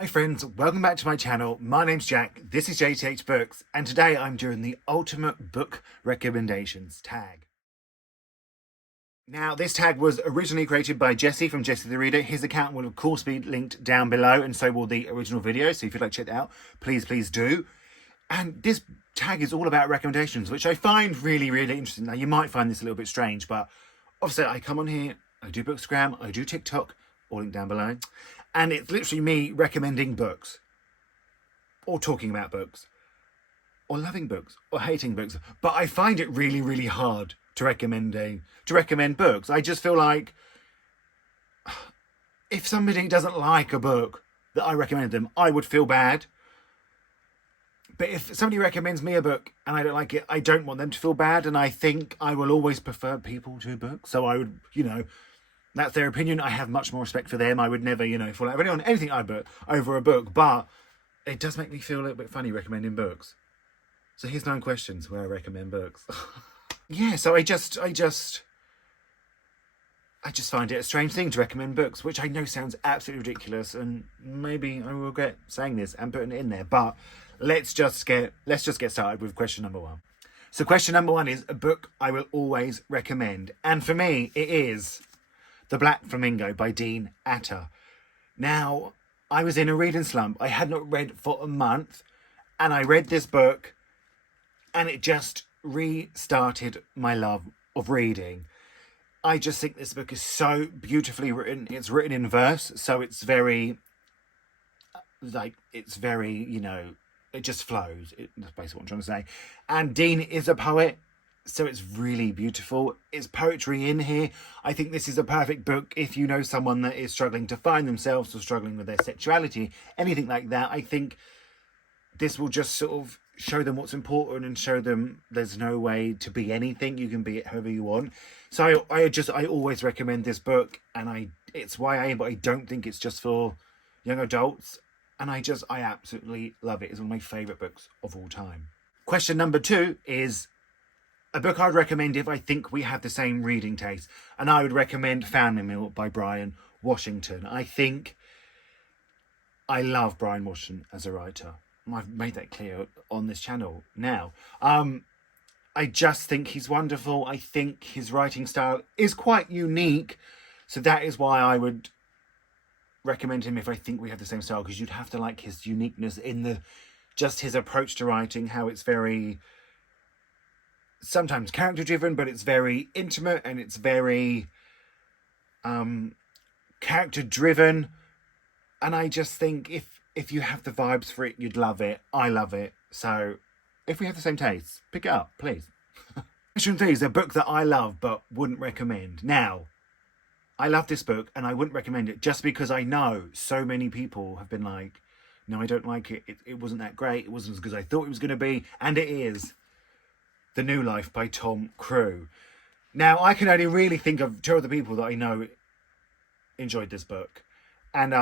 Hi friends, welcome back to my channel. My name's Jack, this is Jthbooks, and today I'm doing the Ultimate Book Recommendations tag. Now, this tag was originally created by Jesse from Jesse the Reader. His account will of course be linked down below, and so will the original video, so if you'd like to check that out, please do. And this tag is all about recommendations, which I find really interesting. Now, you might find this a little bit strange, but obviously I come on here, I do Bookstagram, I do TikTok, all linked down below. And it's literally me recommending books, or talking about books, or loving books, or hating books. But I find it really hard to recommend books. I just feel like if somebody doesn't like a book that I recommended them, I would feel bad. But if somebody recommends me a book and I don't like it, I don't want them to feel bad. And I think I will always prefer people to books. So I would, that's their opinion. I have much more respect for them. I would never, fall out of anyone, anything over a book. But it does make me feel a little bit funny recommending books. So here's 9 questions where I recommend books. Yeah, so I just find it a strange thing to recommend books, which I know sounds absolutely ridiculous, and maybe I will regret saying this and putting it in there. But let's just get started with question number 1. So question number 1 is a book I will always recommend, and for me it is The Black Flamingo by Dean Atta. Now, I was in a reading slump. I had not read for a month, and I read this book, and it just restarted my love of reading. I just think this book is so beautifully written. It's written in verse, so it's very, it just flows. That's basically what I'm trying to say. And Dean is a poet, so it's really beautiful. It's poetry in here. I think this is a perfect book if you know someone that is struggling to find themselves or struggling with their sexuality, anything like that. I think this will just sort of show them what's important and show them there's no way to be anything. You can be it however you want. So I always recommend this book, and it's YA, but I don't think it's just for young adults. And I absolutely love it. It's one of my favourite books of all time. Question number 2 is a book I'd recommend if I think we have the same reading taste. And I would recommend Family Meal by Brian Washington. I think I love Brian Washington as a writer. I've made that clear on this channel now. I just think he's wonderful. I think his writing style is quite unique. So that is why I would recommend him if I think we have the same style, because you'd have to like his uniqueness in just his approach to writing, how it's very sometimes character driven, but it's very intimate and it's very character driven. And I just think if you have the vibes for it, you'd love it. I love it. So if we have the same taste, pick it up, please. Question 3 is a book that I love but wouldn't recommend. Now, I love this book and I wouldn't recommend it just because I know so many people have been like, no, I don't like it. It wasn't that great. It wasn't as good as I thought it was going to be. And it is The New Life by Tom Crew. Now, I can only really think of 2 other people that I know enjoyed this book. And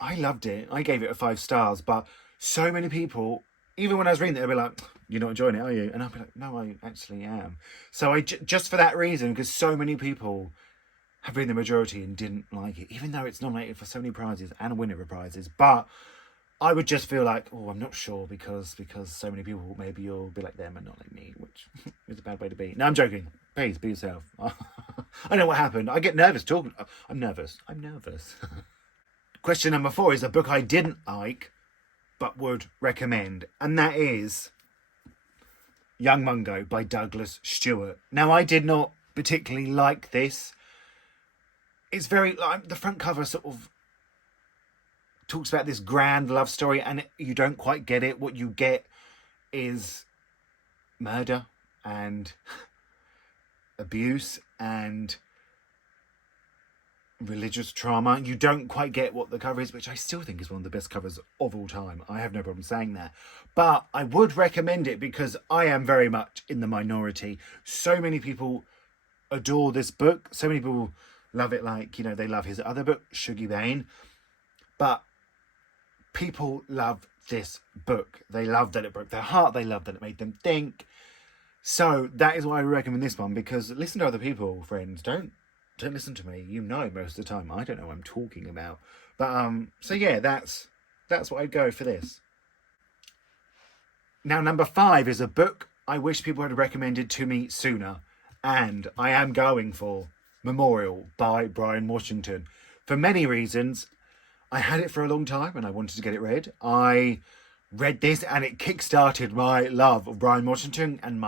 I loved it. I gave it a 5 stars, but so many people, even when I was reading it, they'd be like, you're not enjoying it, are you? And I'd be like, no, I actually am. So just for that reason, because so many people have been the majority and didn't like it, even though it's nominated for so many prizes and a winner of prizes. But I would just feel like, oh, I'm not sure because so many people, maybe you'll be like them and not like me, which is a bad way to be. No, I'm joking. Please, be yourself. I know what happened. I get nervous talking. I'm nervous. Question number 4 is a book I didn't like but would recommend, and that is Young Mongo by Douglas Stewart. Now, I did not particularly like this. It's very, the front cover sort of talks about this grand love story, and you don't quite get it. What you get is murder and abuse and religious trauma. You don't quite get what the cover is, which I still think is one of the best covers of all time. I have no problem saying that. But I would recommend it because I am very much in the minority. So many people adore this book. So many people love it, like, they love his other book, Shuggie Bain. But people love this book. They love that it broke their heart. They love that it made them think. So that is why I recommend this one, because listen to other people, friends. Don't listen to me. Most of the time I don't know what I'm talking about. So yeah, that's what I'd go for this. Now, number 5 is a book I wish people had recommended to me sooner, and I am going for Memorial by Brian Washington. For many reasons, I had it for a long time and I wanted to get it read. I read this and it kickstarted my love of Brian Washington and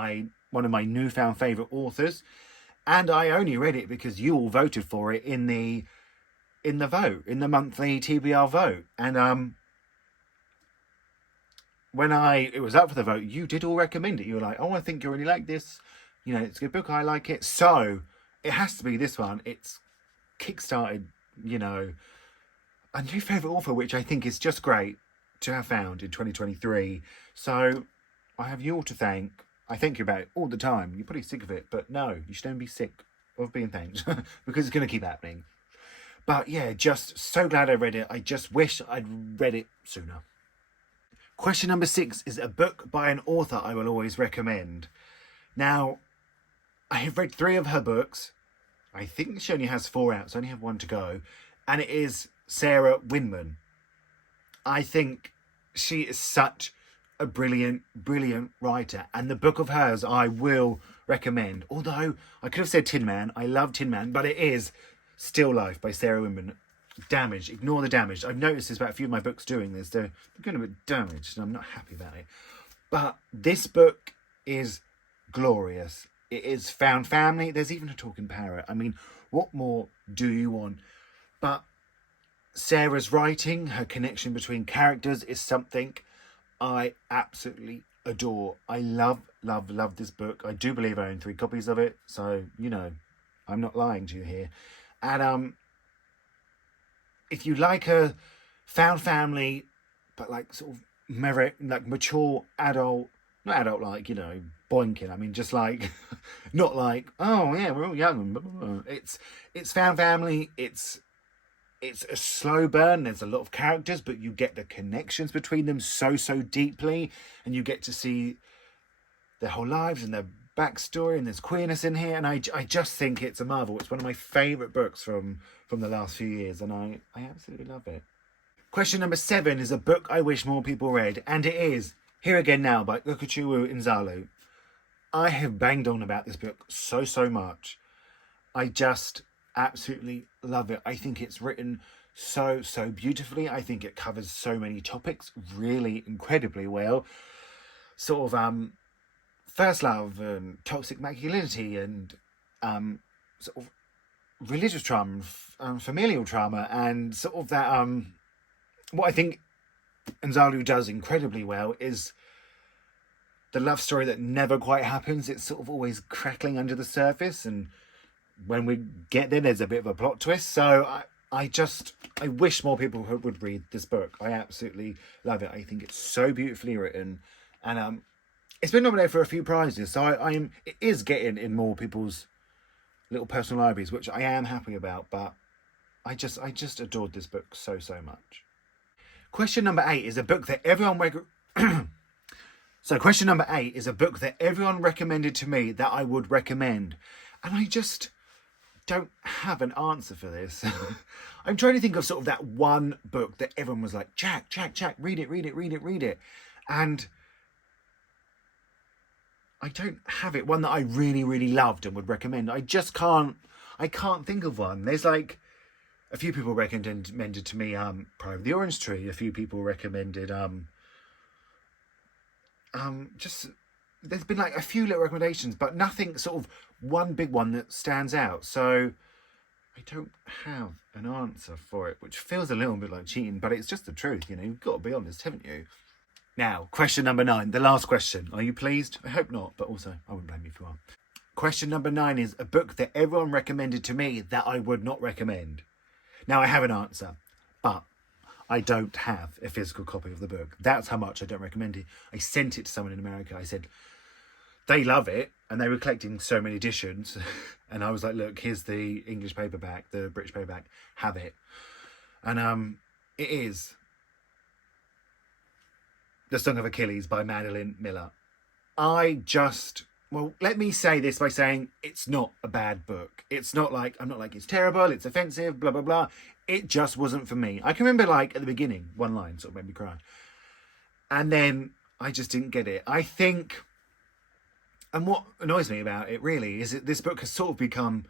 one of my newfound favourite authors. And I only read it because you all voted for it in the vote, in the monthly TBR vote. And when it was up for the vote, you did all recommend it. You were like, oh, I think you really like this. You know, it's a good book. I like it. So it has to be this one. It's kickstarted, you know, a new favourite author, which I think is just great to have found in 2023. So I have you all to thank. I thank you about it all the time. You're pretty sick of it, but no, you should only be sick of being thanked because it's going to keep happening. But yeah, just so glad I read it. I just wish I'd read it sooner. Question number 6 is a book by an author I will always recommend. Now, I have read 3 of her books. I think she only has 4 out, so I only have 1 to go. And it is Sarah Winman. I think she is such a brilliant, brilliant writer. And the book of hers I will recommend. Although, I could have said Tin Man. I love Tin Man, but it is Still Life by Sarah Winman. Damage. Ignore the damage. I've noticed this about a few of my books doing this. They're getting a bit damaged and I'm not happy about it. But this book is glorious. It is found family. There's even a talking parrot. I mean, what more do you want? But Sarah's writing, her connection between characters is something I absolutely adore. I love, love, love this book. I do believe I own 3 copies of it. So, you know, I'm not lying to you here. And if you like a found family, but like sort of like mature adult, not adult like, you know, boinking. I mean, just like, not like, oh yeah, we're all young. It's found family. It's a slow burn. There's a lot of characters, but you get the connections between them so deeply, and you get to see their whole lives and their backstory, and there's queerness in here, and I just think it's a marvel. It's one of my favourite books from the last few years, and I absolutely love it. Question number 7 is a book I wish more people read, and it is Here Again Now by Ukachukwu Inzalu. I have banged on about this book so much. I just absolutely love it. I think it's written so beautifully. I think it covers so many topics really incredibly well. Sort of first love and toxic masculinity and sort of religious trauma, familial trauma, and sort of that what I think Nzalu does incredibly well is the love story that never quite happens. It's sort of always crackling under the surface, and when we get there, there's a bit of a plot twist. So I wish more people would read this book. I absolutely love it. I think it's so beautifully written, and it's been nominated for a few prizes. So it is getting in more people's little personal libraries, which I am happy about. But I just adored this book so much. Question number 8 is a book that everyone So question number 8 is a book that everyone recommended to me that I would recommend. And I just don't have an answer for this. I'm trying to think of sort of that one book that everyone was like, Jack, read it. And I don't have it. One that I really loved and would recommend. I can't think of one. There's like a few people recommended to me Pride of the Orange Tree. A few people recommended just there's been like a few little recommendations, but nothing sort of one big one that stands out. So I don't have an answer for it, which feels a little bit like cheating, but it's just the truth, you know. You've got to be honest, haven't you? Now, question number 9, the last question. Are you pleased? I hope not, but also I wouldn't blame you if you are. Question number 9 is a book that everyone recommended to me that I would not recommend. Now, I have an answer, but I don't have a physical copy of the book. That's how much I don't recommend it. I sent it to someone in America. I said, they love it, and they were collecting so many editions. And I was like, look, here's the English paperback, the British paperback, have it. And it is The Song of Achilles by Madeline Miller. I just well, let me say this by saying it's not a bad book. It's not like, I'm not like it's terrible, it's offensive, blah, blah, blah. It just wasn't for me. I can remember like at the beginning, one line sort of made me cry. And then I just didn't get it. I think, and what annoys me about it really is that this book has sort of become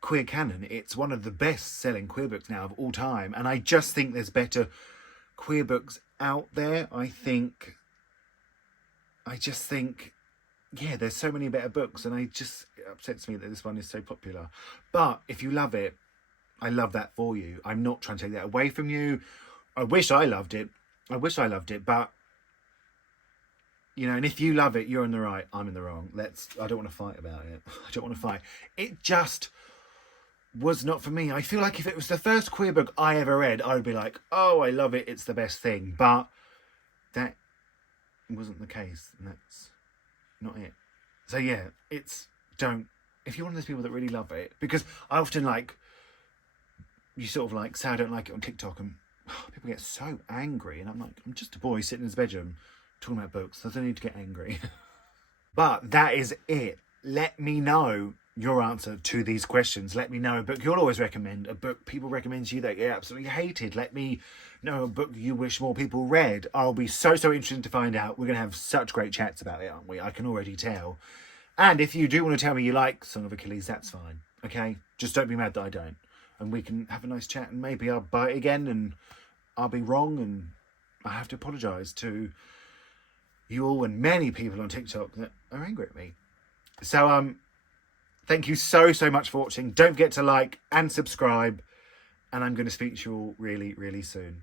queer canon. It's one of the best selling queer books now of all time. And I just think there's better queer books out there. I just think, yeah, there's so many better books, and it upsets me that this one is so popular. But if you love it, I love that for you. I'm not trying to take that away from you. I wish I loved it. But, you know, and if you love it, you're in the right, I'm in the wrong. I don't want to fight about it. I don't want to fight. It just was not for me. I feel like if it was the first queer book I ever read, I would be like, oh, I love it, it's the best thing. But that wasn't the case, and that's not it. So yeah, if you're one of those people that really love it, because I often you sort of like say I don't like it on TikTok, and people get so angry, and I'm like, I'm just a boy sitting in his bedroom talking about books. I don't need to get angry. But that is it. Let me know your answer to these questions. Let me know a book you'll always recommend, a book people recommend to you that you absolutely hated. Let me know a book you wish more people read. I'll be so interested to find out. We're going to have such great chats about it, aren't we? I can already tell. And if you do want to tell me you like Song of Achilles, that's fine. Okay? Just don't be mad that I don't. And we can have a nice chat, and maybe I'll buy it again and I'll be wrong, and I have to apologise to you all and many people on TikTok that are angry at me. So, thank you so much for watching. Don't forget to like and subscribe. And I'm going to speak to you all really, really soon.